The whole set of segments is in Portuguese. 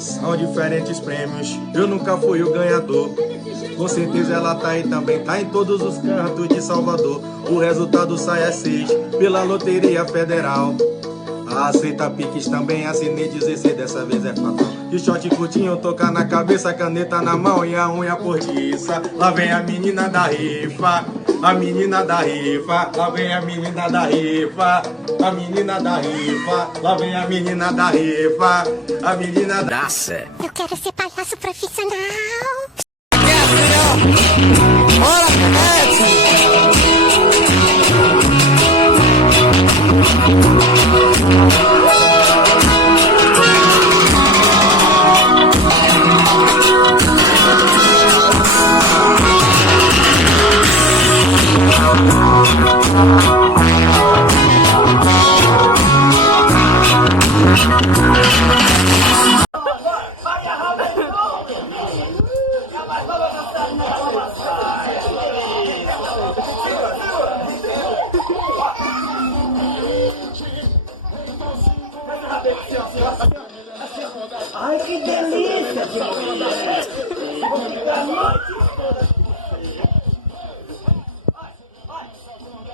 São diferentes prêmios, eu nunca fui o ganhador. Com certeza ela tá aí também, tá em todos os cantos de Salvador. O resultado sai às 6 pela Loteria Federal. Aceita piques também, assinei 16, dessa vez é fatal. De short curtinho, tocar na cabeça, caneta na mão e a unha postiça. Lá vem a menina da rifa, a menina da rifa. Lá vem a menina da rifa, a menina da rifa. Lá vem a menina da rifa, a menina da... Nossa! Eu quero ser palhaço profissional. Ai, que delícia de mulher!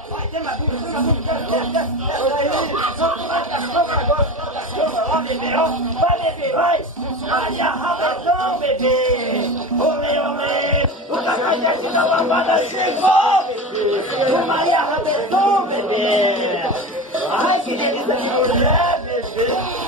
Vai, tem mais bunda, vai, bebê, vai! Ai, arrabetão, bebê! Olê, olê! O cacajete da lavada chegou, bebê! O Maria arrabetou, bebê! Ai, que delícia de mulher, bebê!